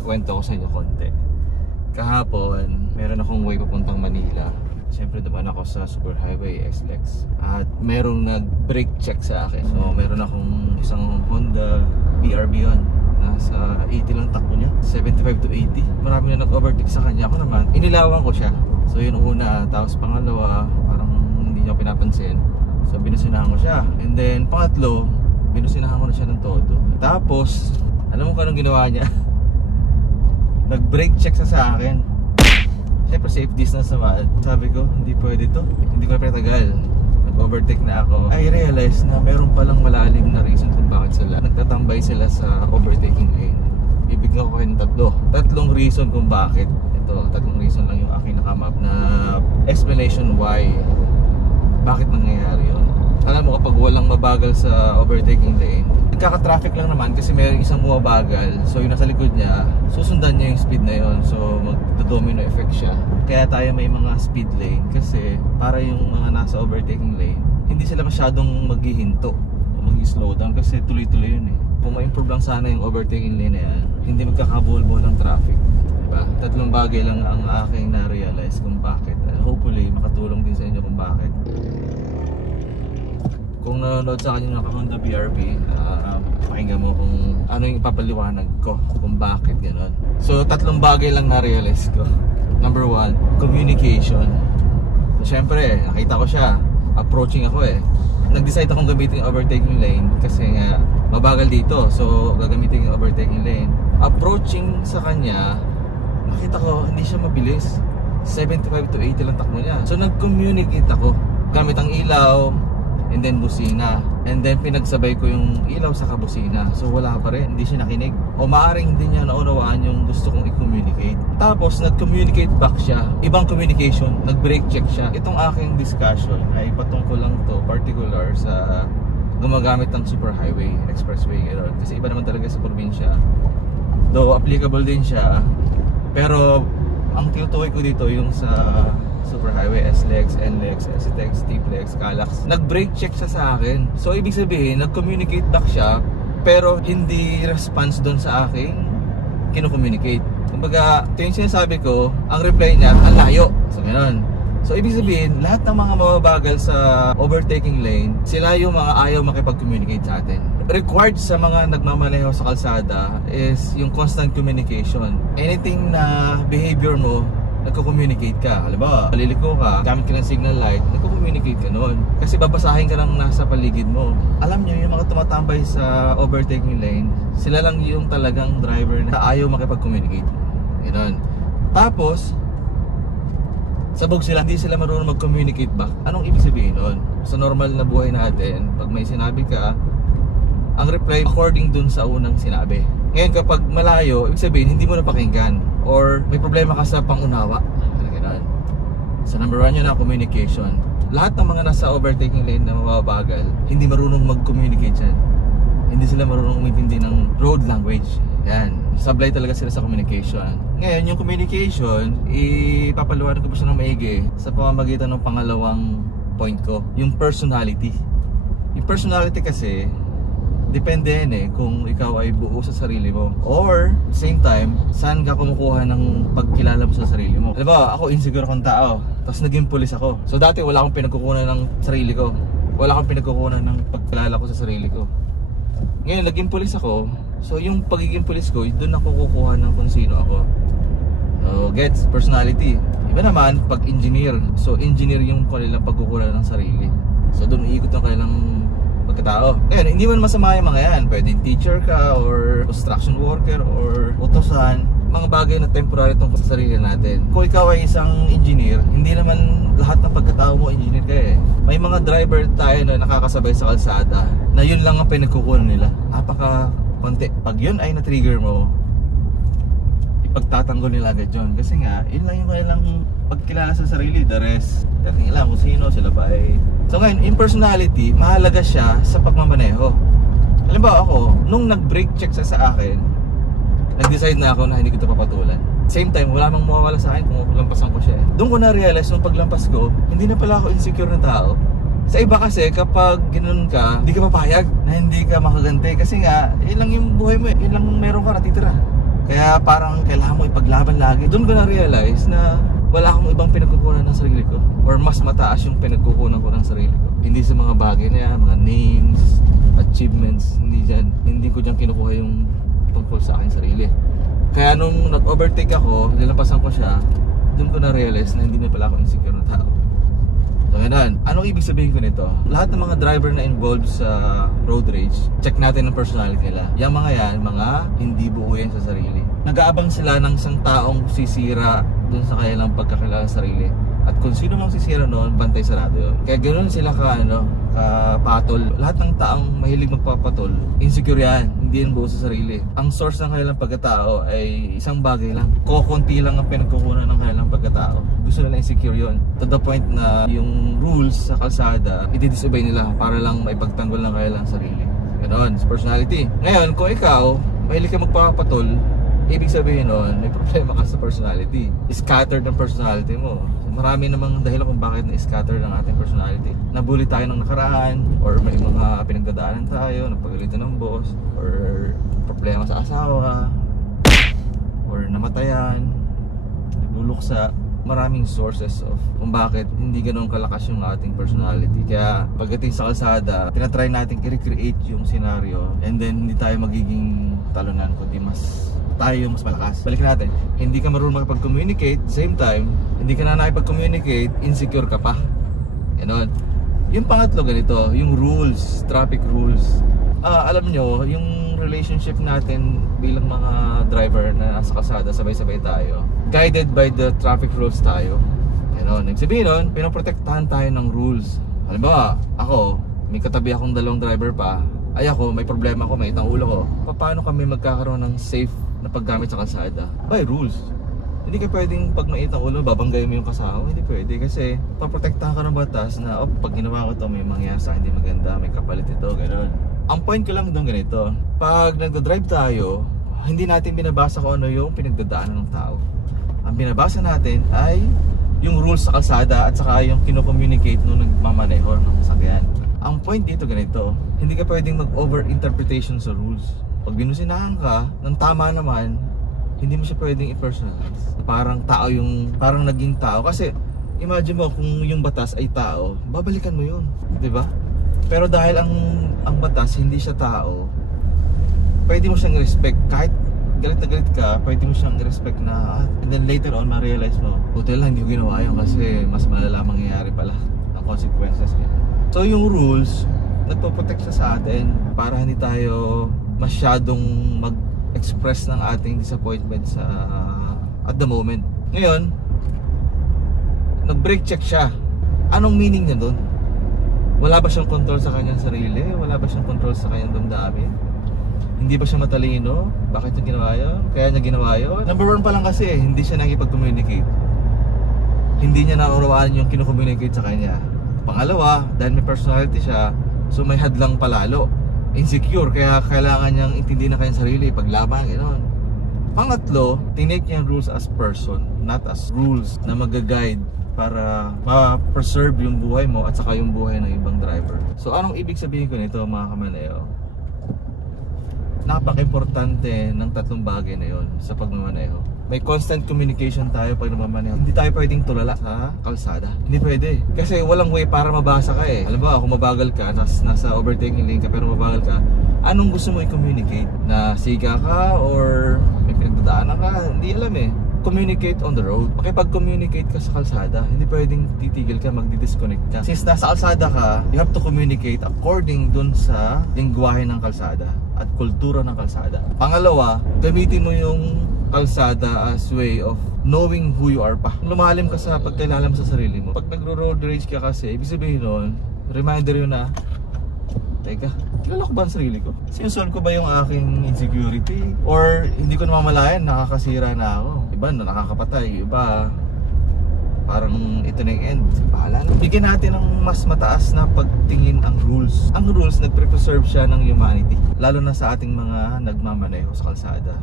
ikwento ko sa inyo konti. Kahapon, meron akong way papuntang Manila. Siyempre naman ako sa Superhighway SLEX at merong nag-brake check sa akin. So meron akong isang Honda BRB yun. Nasa 80 lang takbo niya, 75 to 80. Marami na nag-overtake sa kanya. Ako naman, inilawan ko siya. So yun una, tapos pangalawa, parang hindi niya pinapansin. So binusinahan ko siya. And then pangatlo, binusinahan ko na siya ng todo. Tapos, alam mo kung anong ginawa niya? Nag-brake check sa akin. Siyempre safe distance naman. Sabi ko, hindi pwede to. Hindi ko na pinatagal. Nag-overtake na ako. I realized na meron palang malalim na reason kung bakit sila nagtatambay sila sa overtaking lane. Bibigyan ko kayo ng tatlong reason kung bakit. Ito, tatlong reason lang yung aking nakamap na explanation why. Bakit nangyayari yun. Alam mo, kapag walang mabagal sa overtaking lane, nagkaka-traffic lang naman kasi mayroong isang bumabagal. So yung nasa likod niya, susundan niya yung speed na yun. So magdo-domino effect siya. Kaya tayo may mga speed lane kasi para yung mga nasa overtaking lane, hindi sila masyadong maghihinto o mag-slow down kasi tuloy-tuloy yun eh. Kung ma-improve lang sana yung overtaking lane na yan, hindi magkakabuhol-buhol ng traffic. Diba? Tatlong bagay lang ang aking na-realize kung bakit. Hopefully makatulong din sa inyo kung bakit. Kung nanonood sa akin yung Honda BRB, pakinggan mo kung ano yung ipapaliwanag ko kung bakit gano'n. So tatlong bagay lang na-realize ko. Number one, communication. So syempre, nakita ko siya, approaching ako eh. Nag-decide akong gamitin yung overtaking lane kasi nga mabagal dito. So gagamitin yung overtaking lane. Approaching sa kanya, nakita ko hindi siya mabilis. 75 to 80 lang takbo niya. So nag-communicate ako gamit ang ilaw and then busina. And then pinagsabay ko yung ilaw sa kabusina. So wala pa rin, hindi siya nakinig. O maaaring hindi niya naunawaan yung gusto kong i-communicate. Tapos nag-communicate back siya. Ibang communication, nag-brake check siya. Itong aking discussion ay patungkol lang to particular sa gumagamit ng superhighway, expressway, gano'n. Kasi iba naman talaga sa probinsya. Though applicable din siya. Pero ang tinutukoy ko dito yung sa Superhighway, SLEX, NLEX, SCTEX, TPLEX, CALAX. Nag-brake check siya sa akin. So ibig sabihin, nag-communicate back siya pero hindi response doon sa aking kino-communicate. Kumbaga, ito yung sinasabi ko, ang reply niya, ang layo. So gano'n. So ibig sabihin, lahat ng mga mababagal sa overtaking lane, sila yung mga ayaw makipag-communicate sa atin. Required sa mga nagmamaneho sa kalsada is yung constant communication. Anything na behavior mo, nagko-communicate ka. Halimbawa, maliliko ka, gamit ka ng signal light, nagko-communicate ka noon. Kasi babasahin ka lang nasa paligid mo. Alam nyo, yung mga tumatambay sa overtaking lane, sila lang yung talagang driver na ayaw makipag-communicate. Ganoon. Tapos, sabog sila, hindi sila marunong mag-communicate back. Anong ibig sabihin nun? Sa normal na buhay natin, pag may sinabi ka, ang reply according dun sa unang sinabi. Ngayon kapag malayo, ibig sabihin hindi mo na pakinggan or may problema ka sa pangunawa. Ganun. So number one yun na communication. Lahat ng mga nasa overtaking lane na mababagal, hindi marunong mag-communicate yan. Hindi sila marunong umintindi ng road language. Yan. Sablay talaga sila sa communication. Ngayon yung communication, ipapaliwanag ko pa siya ng maigi sa pamamagitan ng pangalawang point ko, yung personality. Yung personality kasi depende yan eh kung ikaw ay buo sa sarili mo or at the same time saan ka kumukuha ng pagkilala mo sa sarili mo. Diba ako insecure akong tao tapos naging pulis ako. So dati wala akong pinagkukunan ng sarili ko. Wala akong pinagkukunan ng pagkilala ko sa sarili ko. Ngayon naging pulis ako. So yung pagiging pulis ko, doon ako kukuha ng kung sino ako. So gets personality. Iba naman pag engineer. So engineer yung kanilang pagkukunan ng sarili. So doon iikot ang kanilang pagkatao. Ngayon, hindi man masama yung mga yan. Pwedeng teacher ka or construction worker or utosan. Mga bagay na temporary tungkol sa sarili natin. Kung ikaw ay isang engineer, hindi naman lahat ng pagkatao mo engineer ka eh. May mga driver tayo na nakakasabay sa kalsada na yun lang ang pinagkukunan nila. Napaka konti. Pag yun ay na-trigger mo, ipagtatanggol nila agad yun. Kasi nga, yun lang yung kailang pagkilala sa sarili. The rest, dating lang kung sino, sila ba ay... So ngayon, in personality, mahalaga siya sa pagmamaneho. Halimbawa ako, nung nag-brake check sa akin, nag-decide na ako na hindi ko ito papatulan. Same time, wala mang mawawala sa akin kung lampasan ko siya. Doon ko na-realize nung paglampas ko, hindi na pala ako insecure na tao. Sa iba kasi, kapag ganoon ka, hindi ka papayag na hindi ka makaganti. Kasi nga, yun lang yung buhay mo eh. Yun lang meron ka natitira. Kaya parang kailangan mo ipaglaban lagi. Doon ko na-realize na wala akong ibang pinagkukunan ng sarili ko, or mas mataas yung pinagkukunan ko ng sarili ko. Hindi sa mga bagay na yan, mga names, achievements, hindi ko dyan kinukuha yung tungkol sa aking sarili. Kaya nung nag-overtake ako, nilampasan ko siya, doon ko na-realize na hindi na pala ako insecure na tao. So ganun. Anong ibig sabihin ko nito? Lahat ng mga driver na involved sa road rage, check natin ang personality nila. Yung mga yan, mga hindi buo yan sa sarili. Nag-aabang sila ng isang taong sisira dun sa kanilang pagkakilala sa sarili. At kung sino mang sisira noon, bantay sarado yun. Kaya ganoon sila kapatol. Lahat ng taong mahilig magpapatol, insecure yan. Hindi yan buo sa sarili. Ang source ng kanilang pagkatao ay isang bagay lang. Kukunti lang ang pinagkukunan ng kanilang pagkatao. Gusto nila insecure yun. To the point na yung rules sa kalsada, i-disobey nila para lang maipagtanggol ng kanilang sarili. Ganoon, personality. Ngayon, kung ikaw, mahilig ka magpapatol, ibig sabihin nun, may problema ka sa personality. Scattered ang personality mo. Marami namang dahilan kung bakit na-scattered ang ating personality. Nabully tayo ng nakaraan, or may mga pinagdadaanan tayo, napagalitan ng boss, or problema sa asawa, or namatayan, nagluluksa. Maraming sources of kung bakit hindi ganoon kalakas yung ating personality. Kaya pagdating sa kalsada, tinatry natin i-recreate yung scenario, and then hindi tayo magiging talunan, kundi tayo yung mas malakas. Balikan natin, hindi ka marunong makipag-communicate, same time, hindi ka na nakipag-communicate, insecure ka pa. Ganon. Yung pangatlo ganito, yung rules, traffic rules. Alam nyo, yung relationship natin bilang mga driver na nasa kalsada, sabay-sabay tayo, guided by the traffic rules tayo. Ganon. Nagsabihin nun, pinoprotektahan tayo ng rules. Halimbawa, ako, may katabi akong dalawang driver pa, ay ako, may problema ako, may itang ulo ko. Paano kami magkakaroon ng safe na paggamit sa kalsada? By rules. Hindi ka pwedeng pag mait ang ulo, babanggay mo yung kasama. Hindi pwede kasi paprotektahan ka ng batas na pag ginawa ko to, may mangyari sa hindi maganda, may kapalit ito, gano'n. Ang point ko lang doon ganito, pag nagdadrive tayo, hindi natin binabasa kung ano yung pinagdadaanan ng tao. Ang binabasa natin ay yung rules sa kalsada at saka yung kino-communicate nung nagmamaneho ng sasakyan. Ang point dito ganito, hindi ka pwedeng mag-over-interpretation sa rules. Pag binusinahan ka ng tama naman, hindi mo siya pwedeng i-personalize. Parang tao parang naging tao. Kasi imagine mo kung yung batas ay tao, babalikan mo yun, di ba? Pero dahil ang batas hindi siya tao, pwede mo siyang respect. Kahit galit na galit ka, pwede mo siyang respect na, and then later on ma-realize mo, buti lang hindi ko ginawa yun kasi mas malala mangyayari pala ang consequences niya. So yung rules, nagpo-protect siya sa atin para hindi tayo masyadong mag-express ng ating disappointment at the moment. Ngayon, nag-brake check siya. Anong meaning niya doon? Wala ba siyang control sa kanyang sarili? Wala ba siyang control sa kanyang damdamin? Hindi ba siya matalino? Bakit niya ginawa yun? Kaya niya ginawa yun? Number one pa lang kasi, hindi siya nakikipag-communicate. Hindi niya naunawaan yung kino-communicate sa kanya. Pangalawa, dahil may personality siya, so may hadlang palalo. Insecure, kaya kailangan niyang intindihin na kanyang sarili, paglaban, gano'n. Pangatlo, tinake niya yung rules as person, not as rules na mag-guide para ma-preserve yung buhay mo at saka yung buhay ng ibang driver. So anong ibig sabihin ko nito mga kamaneo? Napaka-importante ng tatlong bagay na yon sa pagmamaneho. May constant communication tayo pag namamaneho. Hindi tayo pwedeng tulala sa kalsada. Hindi pwede. Kasi walang way para mabasa ka eh. Alam mo, kung mabagal ka, nasa overtaking lane ka pero mabagal ka, anong gusto mo i-communicate? Na siga ka or may pinagdadaanan ka? Hindi alam eh. Communicate on the road. Makipag-communicate ka sa kalsada. Hindi pwedeng titigil ka, magdi-disconnect ka. Since nasa kalsada ka, you have to communicate according dun sa lingwahe ng kalsada at kultura ng kalsada. Pangalawa, gamitin mo yung kalsada as way of knowing who you are pa. Lumalim ka sa pagkilala mo sa sarili mo. Pag nagro-road rage ka kasi, ibig sabihin nun, reminder yun na, teka, kilala ko ba ang sarili ko? Sinusolve ko ba yung aking insecurity? Or hindi ko namamalayan, nakakasira na ako? Iba na nakakapatay, iba parang ito na yung end. Bahala na. Bigyan natin ng mas mataas na pagtingin ang rules. Ang rules, nagpre-preserve siya ng humanity. Lalo na sa ating mga nagmamaneho sa kalsada.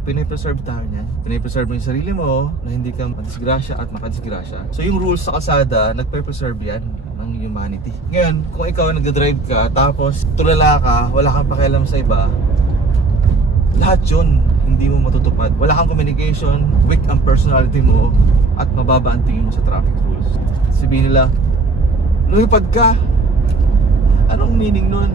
Pinipreserve tayo niyan. Pinipreserve mo yung sarili mo na hindi ka madisgrasya at makadisgrasya. So yung rules sa kalsada, nagpe-preserve yan ng humanity. Ngayon, kung ikaw nagdadrive ka, tapos tulala ka, wala kang pakialam sa iba, lahat yun hindi mo matutupad. Wala kang communication, weak ang personality mo, at mababa ang tingin mo sa traffic rules. Sabihin nila, lumipad ka. Anong meaning nun?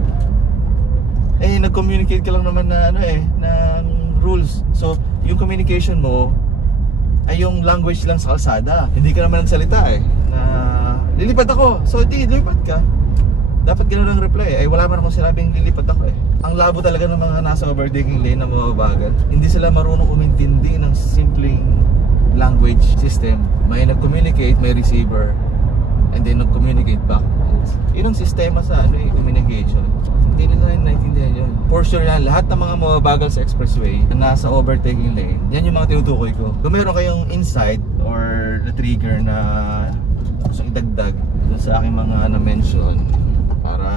Eh, nag-communicate ka lang naman na ng rules. So, yung communication mo ay yung language lang sa kalsada. Hindi ka naman nagsalita na lilipad ako. So, di, lilipad ka. Dapat gano'n ang reply ay wala man akong sinabing lilipad ako Ang labo talaga ng mga nasa overtaking lane na mababagal. Hindi sila marunong umintindi ng simpleng language system. May nag-communicate, may receiver, and then nag-communicate back. Yun ang sistema sa communication. Hindi nila naiintindihan yun. For sure yan, lahat ng mga mababagal sa expressway na nasa overtaking lane, yan yung mga tinutukoy ko. Kung meron kayong insight or na trigger na gusto idagdag dun sa aking mga na-mention para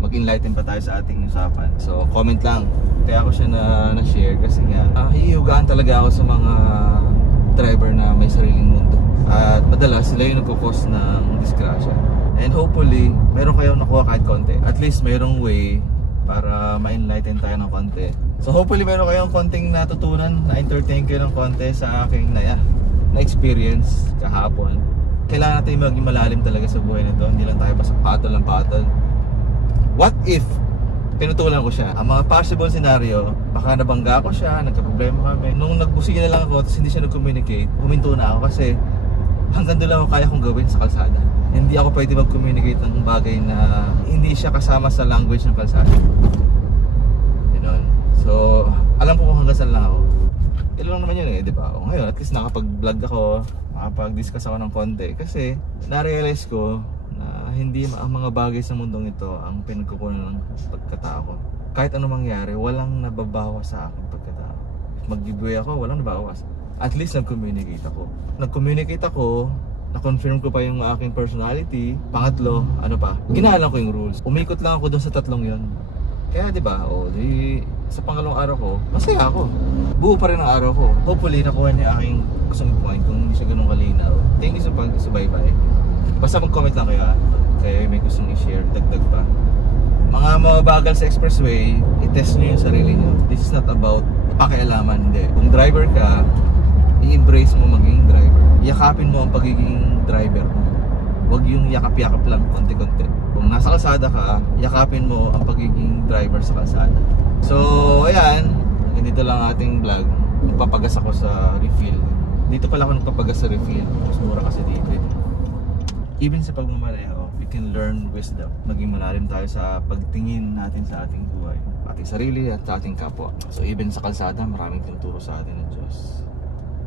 mag-enlighten pa tayo sa ating usapan. So, comment lang. Kaya ako siya na-share kasi nga hihiugaan talaga ako sa mga driver na may sariling mundo. At madalas sila yung nagkukos ng disgrasya. And hopefully, meron kayong nakuha kahit konti. At least mayroong way para ma-enlighten tayo ng konti. So hopefully meron kayong konting natutunan, na-entertain kayo ng konti sa aking na-experience kahapon. Kailangan natin maging malalim talaga sa buhay nito. Hindi lang tayo basta patol ng patol. What if pinutulan ko siya? Ang mga possible scenario, baka nabangga ko siya, nagka-problema kami. Nung nagbusigi na lang ako, tapos hindi siya nag-communicate, huminto na ako kasi hanggang doon lang ako kaya kong gawin sa kalsada. Hindi ako pwede mag-communicate ng bagay na hindi siya kasama sa language ng kalsada. Ganon. So, alam ko kung hanggang saan lang ako. Ilo lang naman yun di ba? O ngayon, at least nakapag-vlog ako, nakapag-discuss ako ng konti. Kasi, na-realize ko na hindi ang mga bagay sa mundong ito ang pinagkukunan ng pagkatao ko. Kahit ano mangyari, walang nababawas sa aking pagkatao. Mag-giveaway ako, walang nababawas. At least nag-communicate ako. Nag-communicate ako, na-confirm ko pa yung aking personality. Pangatlo, ginahalan ko yung rules. Umikot lang ako doon sa tatlong yon. Kaya di ba, sa pangalawang araw ko, masaya ako. Buo pa rin ang araw ko. Hopefully, nakuha niya aking gustong point kung hindi siya ganun kalinaw. Thank you sa pag-subaybay. Basta mag-comment lang kayo kaya may gustong i-share, dagdag pa. Mga mababagal sa expressway, i-test nyo yung sarili nyo. This is not about pakialaman, hindi. Kung driver ka, i-embrace mo maging driver. Yakapin mo ang pagiging driver mo. Huwag yung yakap-yakap lang konti-konti. Kung nasa kalsada ka, yakapin mo ang pagiging driver sa kalsada. So, ayan, ganito lang ating vlog. Magpapagas ako sa refill. Dito pala ako nagpapagas sa refill. Mas mura kasi dito. Even sa pagmamaneho, we can learn wisdom. Maging malalim tayo sa pagtingin natin sa ating buhay, ating sarili at sa ating kapwa. So even sa kalsada, maraming tinuturo sa atin ng Diyos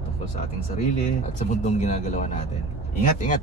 tungkol sa ating sarili at sa mundong ginagalawan natin. Ingat, ingat!